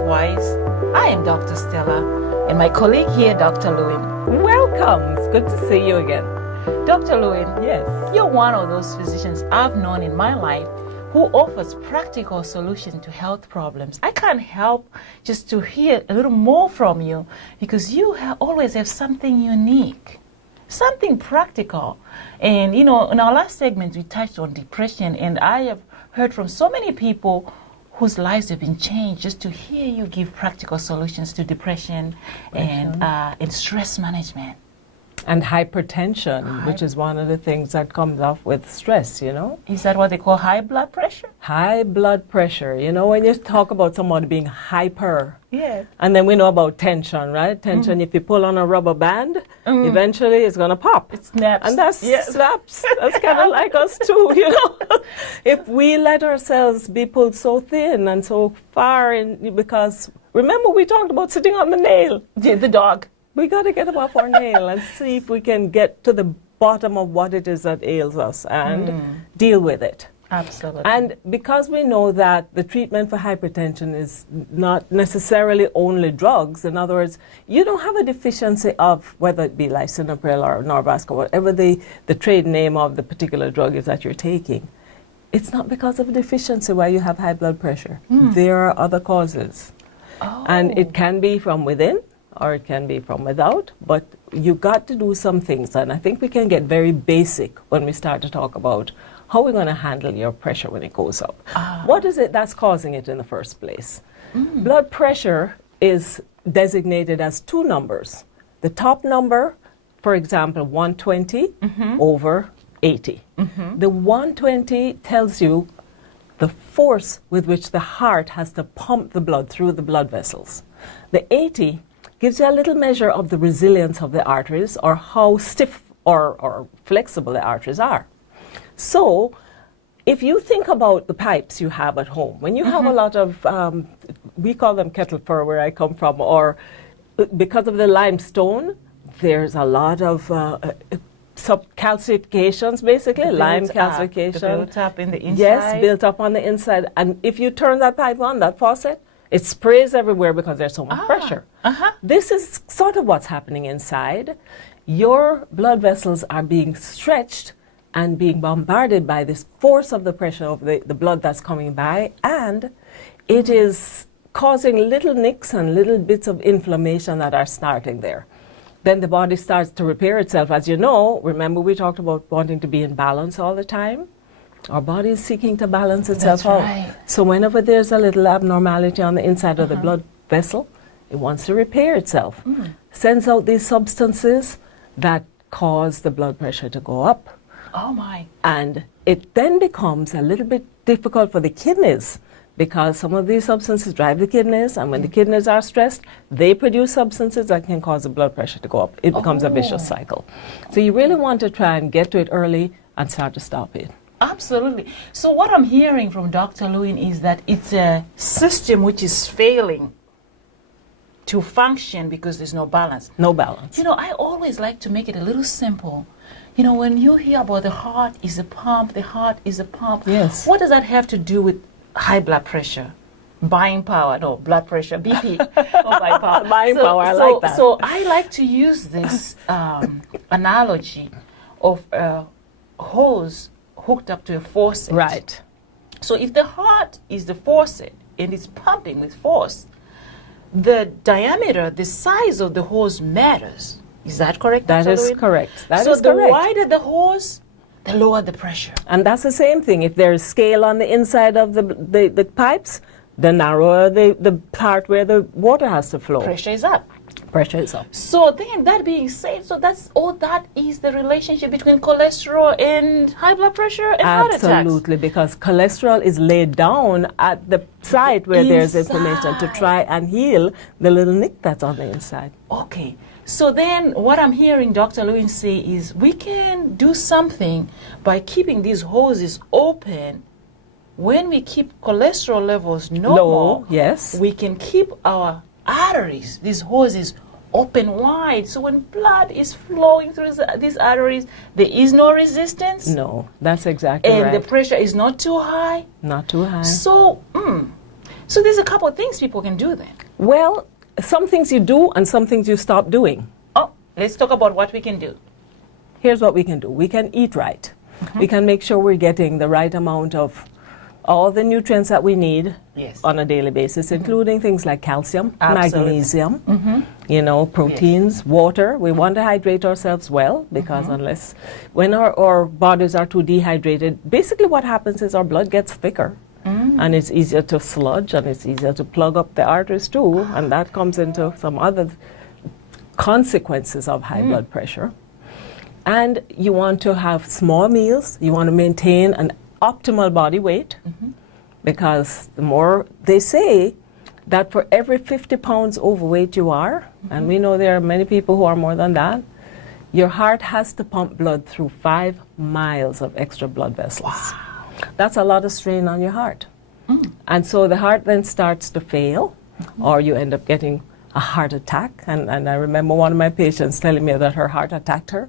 Healthwise. I am Dr. Stella, and my colleague here, Dr. Lewin. Welcome. It's good to see you again. Dr. Lewin, Yes. you're one of those physicians I've known in my life who offers practical solutions to health problems. I can't help just to hear a little more from you because you always have something unique, something practical. And, you know, in our last segment, we touched on depression, and I have heard from so many people whose lives have been changed just to hear you give practical solutions to depression and stress management. And hypertension, which is one of the things that comes off with stress, you know. Is that what they call high blood pressure? High blood pressure. You know, when you talk about someone being hyper, Yeah. and then we know about tension, right? Tension, if you pull on a rubber band, eventually it's going to pop. It snaps. And that's snaps. That's kind of like us too, you know. If we let ourselves be pulled so thin and so far in, because remember we talked about sitting on the nail. Yeah, the dog. We got to get them off our nail and see if we can get to the bottom of what it is that ails us and deal with it. Absolutely. And because we know that the treatment for hypertension is not necessarily only drugs, in other words, you don't have a deficiency of whether it be lisinopril or Norvasc or whatever the trade name of the particular drug is that you're taking. It's not because of a deficiency why you have high blood pressure. There are other causes. And it can be from within, or it can be from without, but you got to do some things. And I think we can get very basic when we start to talk about how we're going to handle your pressure when it goes up. What is it that's causing it in the first place? Blood pressure is designated as two numbers. The top number, for example, 120 over 80. The 120 tells you the force with which the heart has to pump the blood through the blood vessels. The 80 gives you a little measure of the resilience of the arteries, or how stiff or flexible the arteries are. So if you think about the pipes you have at home, when you have a lot of, we call them kettle fur where I come from, or because of the limestone, there's a lot of subcalcifications, basically, lime calcification. Built up in the inside. Yes, built up on the inside. And if you turn that pipe on, that faucet, it sprays everywhere because there's so much pressure. This is sort of what's happening inside. Your blood vessels are being stretched and being bombarded by this force of the pressure of the blood that's coming by, and it is causing little nicks and little bits of inflammation that are starting there. Then the body starts to repair itself. As you know, remember we talked about wanting to be in balance all the time? Our body is seeking to balance itself out. Right. So whenever there's a little abnormality on the inside of the blood vessel, it wants to repair itself. Sends out these substances that cause the blood pressure to go up. Oh my. And it then becomes a little bit difficult for the kidneys, because some of these substances drive the kidneys, and when the kidneys are stressed, they produce substances that can cause the blood pressure to go up. It becomes a vicious cycle. So you really want to try and get to it early and start to stop it. Absolutely. So what I'm hearing from Dr. Lewin is that it's a system which is failing to function because there's no balance. No balance. You know, I always like to make it a little simple. You know, when you hear about the heart is a pump, the heart is a pump. Yes. What does that have to do with high blood pressure? Buying power, no, blood pressure, BP, or buying power. Buying power, I like that. So I like to use this analogy of a hose hooked up to a faucet. Right. So if the heart is the faucet and it's pumping with force, the diameter, the size of the hose matters. Is that correct? That Dr. is Lewin? correct. That so is the correct. wider the hose, the lower the pressure. And that's the same thing. If there's scale on the inside of the pipes, the narrower the part where the water has to flow. Pressure is up. Pressure is up. So then, that being said, so that is the relationship between cholesterol and high blood pressure and heart attacks. Absolutely, because cholesterol is laid down at the site where there's inflammation to try and heal the little nick that's on the inside. Okay. So then what I'm hearing Dr. Lewin say is we can do something by keeping these hoses open. When we keep cholesterol levels normal, yes, we can keep our arteries, these hoses, open wide. So when blood is flowing through these arteries, there is no resistance. No, that's exactly and right. the pressure is not too high. Not too high. So, So there's a couple of things people can do then. Well, some things you do and some things you stop doing. Oh, let's talk about what we can do. Here's what we can do. We can eat right. We can make sure we're getting the right amount of all the nutrients that we need Yes. on a daily basis, including things like calcium, Absolutely. magnesium, you know, proteins, water. We want to hydrate ourselves well because unless, when our bodies are too dehydrated, basically what happens is our blood gets thicker. And it's easier to sludge and it's easier to plug up the arteries too, and that comes into some other consequences of high blood pressure. And you want to have small meals. You want to maintain an optimal body weight because the more they say that for every 50 pounds overweight you are, and we know there are many people who are more than that, your heart has to pump blood through 5 miles of extra blood vessels. That's a lot of strain on your heart. And so the heart then starts to fail, or you end up getting a heart attack. And I remember one of my patients telling me that her heart attacked her,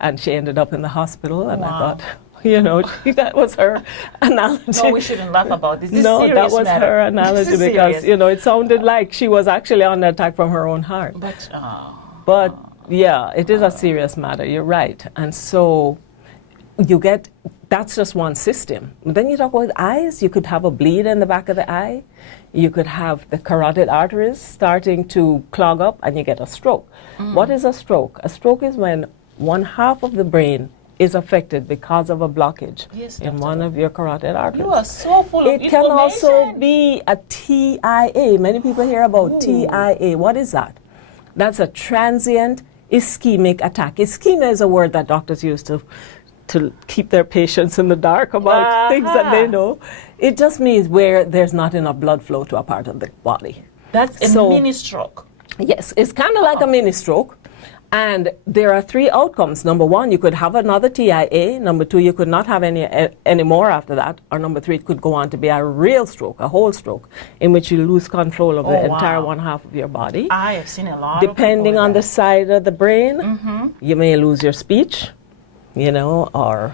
and she ended up in the hospital. And I thought, you know, that was her analogy. No, we shouldn't laugh about this. This No, is that serious was matter. her analogy This is because, serious. you know, it sounded like she was actually on the attack from her own heart. But yeah, it is a serious matter. You're right. And so you get, that's just one system. Then you talk about eyes. You could have a bleed in the back of the eye. You could have the carotid arteries starting to clog up and you get a stroke. What is a stroke? A stroke is when one half of the brain is affected because of a blockage Yes, in Dr. one of your carotid arteries. You are so full of It can also information. be a TIA. Many people hear about TIA. What is that? That's a transient ischemic attack. Ischemia is a word that doctors use to keep their patients in the dark about things that they know. It just means where there's not enough blood flow to a part of the body. That's a So- mini stroke. Yes, it's kind of like a mini stroke. And there are 3 outcomes. Number 1, you could have another TIA. Number 2, you could not have any more after that. Or number 3, it could go on to be a real stroke, a whole stroke, in which you lose control of the Oh, entire wow. one half of your body. I have seen a lot Depending of people on the with side of the brain, you may lose your speech, you know, or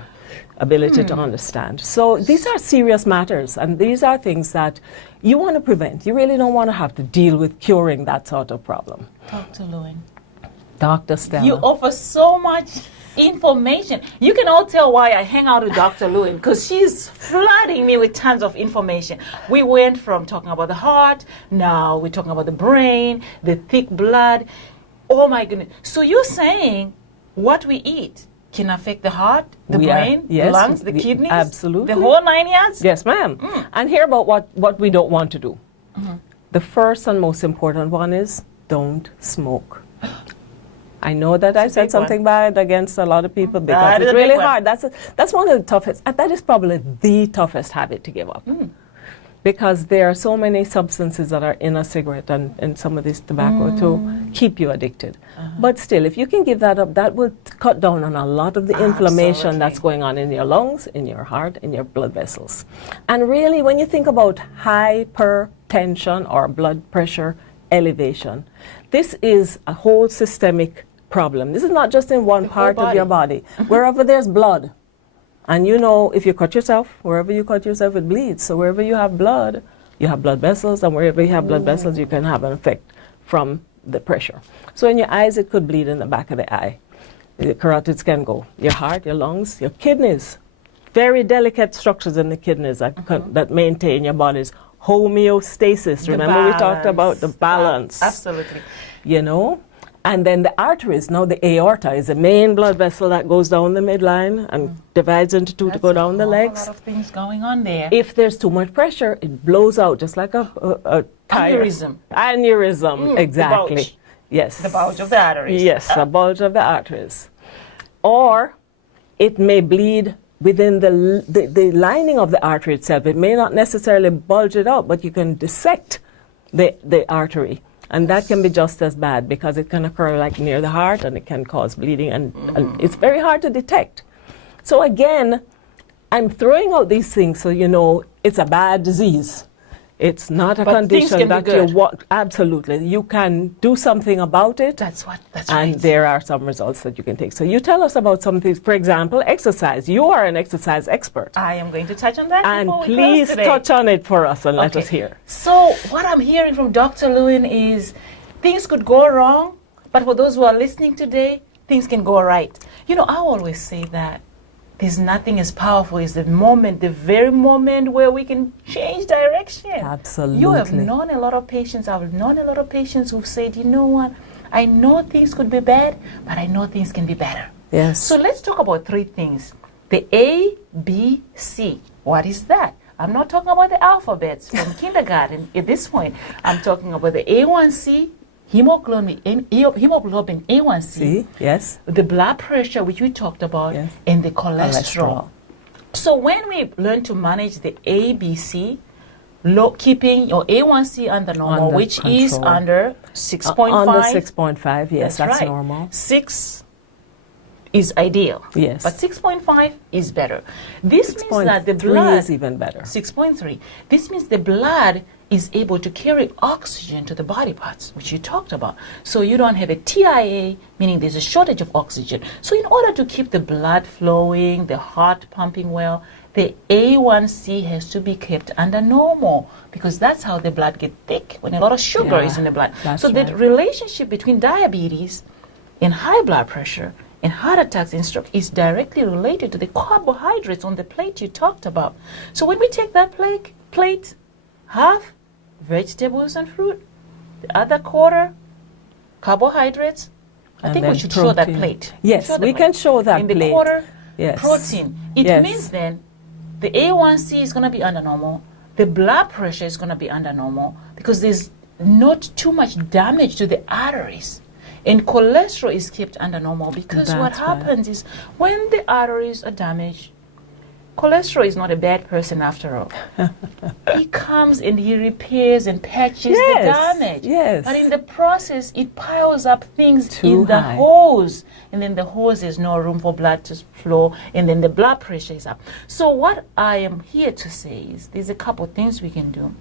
ability to understand. So these are serious matters, and these are things that you want to prevent. You really don't want to have to deal with curing that sort of problem. that. Dr. Lewin, Dr. Stella. you offer so much information. You can all tell why I hang out with Dr. Lewin, because she's flooding me with tons of information. We went from talking about the heart, now we're talking about the brain, the thick blood. Oh my goodness. So you're saying what we eat can affect the heart, the brain, the lungs, the kidneys? Absolutely. The whole 9 yards? Yes, ma'am. And hear about what we don't want to do. The first and most important one is don't smoke. I know that I a said big something bad against a lot of people because That is it's a big really one. hard. That's one of the toughest. That is probably the toughest habit to give up. Because there are so many substances that are in a cigarette and in some of this tobacco to keep you addicted. But still, if you can give that up, that will cut down on a lot of the inflammation that's going on in your lungs, in your heart, in your blood vessels. And really, when you think about hypertension or blood pressure elevation, this is a whole systemic problem. This is not just in one The whole part of your body. Wherever there's blood, and you know, if you cut yourself, wherever you cut yourself, it bleeds. So wherever you have blood vessels, and wherever you have blood vessels, you can have an effect from the pressure. So in your eyes, it could bleed in the back of the eye. The carotids can go. Your heart, your lungs, your kidneys. Very delicate structures in the kidneys that maintain your body's homeostasis. The Remember we talked balance. about the balance. Absolutely. You know? And then the arteries, now the aorta is the main blood vessel that goes down the midline and divides into 2 to go down the legs. A lot of things going on there. If there's too much pressure, it blows out just like a tire. Aneurysm. Aneurysm, exactly. The bulge. Yes. The bulge of the arteries. Yes, a bulge of the arteries. Or it may bleed within the lining of the artery itself. It may not necessarily bulge it out, but you can dissect the artery. And that can be just as bad because it can occur like near the heart and it can cause bleeding and it's very hard to detect. So again, I'm throwing out these things so you know it's a bad disease. It's not a But things condition can be that you good. want. Absolutely. You can do something about it. That's And right. there are some results that you can take. So you tell us about some things. For example, exercise. You are an exercise expert. I am going to touch on that. And before we close please today. touch on it for us and let us Okay. hear. So what I'm hearing from Dr. Lewin is things could go wrong, but for those who are listening today, things can go right. You know, I always say that there's nothing as powerful as the moment, the very moment where we can change direction. Absolutely. You have known a lot of patients. I've known a lot of patients who've said, you know what, I know things could be bad, but I know things can be better. Yes. So let's talk about three things. The A, B, C. What is that? I'm not talking about the alphabets from kindergarten at this point. I'm talking about the A1C, hemoglobin A1C, See? Yes. the blood pressure, which we talked about, Yes. and the cholesterol. So when we learn to manage the ABC, keeping your A1C under normal, Under which is control. under 6.5. Under 6.5, yes, that's right. normal. 6 is ideal. Yes. But 6.5 is better. This means that the 6.3 blood is even better. 6.3. This means the blood is able to carry oxygen to the body parts, which you talked about. So you don't have a TIA, meaning there's a shortage of oxygen. So in order to keep the blood flowing, the heart pumping well, the A1C has to be kept under normal because that's how the blood gets thick when a lot of sugar Yeah, is in the blood. that's So the right. relationship between diabetes and high blood pressure and heart attacks and stroke is directly related to the carbohydrates on the plate you talked about. So when we take that plate, half vegetables and fruit, the other quarter carbohydrates. I And think we then should show that protein. plate. Yes, the we plate. can show that In the plate. quarter, Yes. protein. It Yes. means then the A1C is going to be under normal. The blood pressure is going to be under normal because there's not too much damage to the arteries. And cholesterol is kept under normal because what That's right. happens is when the arteries are damaged, cholesterol is not a bad person after all. He comes and he repairs and patches the Yes, damage. yes. But in the process, it piles up things Too in the high. hose. And then the hose, there's no room for blood to flow. And then the blood pressure is up. So what I am here to say is there's a couple things we can do.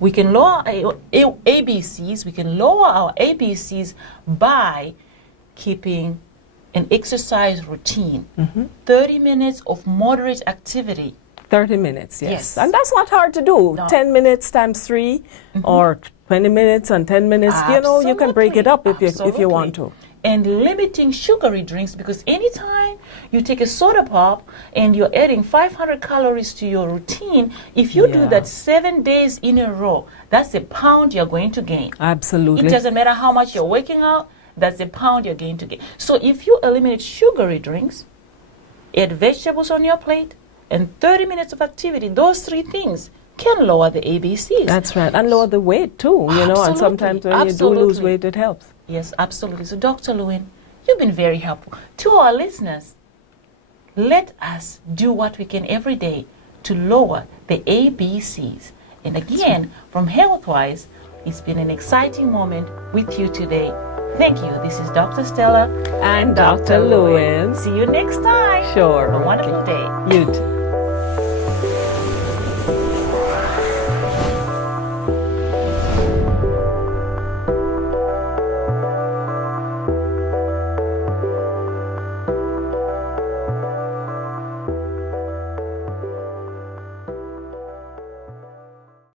We can lower our ABCs. We can lower our ABCs by keeping an exercise routine. 30 minutes of moderate activity. 30 minutes, yes. Yes. And that's not hard to do. No. 10 minutes times 3 or 20 minutes and 10 minutes. You know, you can break it up if you want to. And limiting sugary drinks because anytime you take a soda pop and you're adding 500 calories to your routine, if you do Yeah. that 7 days in a row, that's a pound you're going to gain. Absolutely. It doesn't matter how much you're working out, that's a pound you're going to gain. So if you eliminate sugary drinks, add vegetables on your plate, and 30 minutes of activity, those three things can lower the ABCs. That's right. And lower the weight too, you know, and Absolutely, sometimes when you do lose absolutely. weight, it helps. Yes, absolutely. So, Dr. Lewin, you've been very helpful. To our listeners, let us do what we can every day to lower the ABCs. And again, from Healthwise, it's been an exciting moment with you today. Thank you. This is Dr. Stella And Dr. Lewin. See you next time. Sure. Have a wonderful day. You too.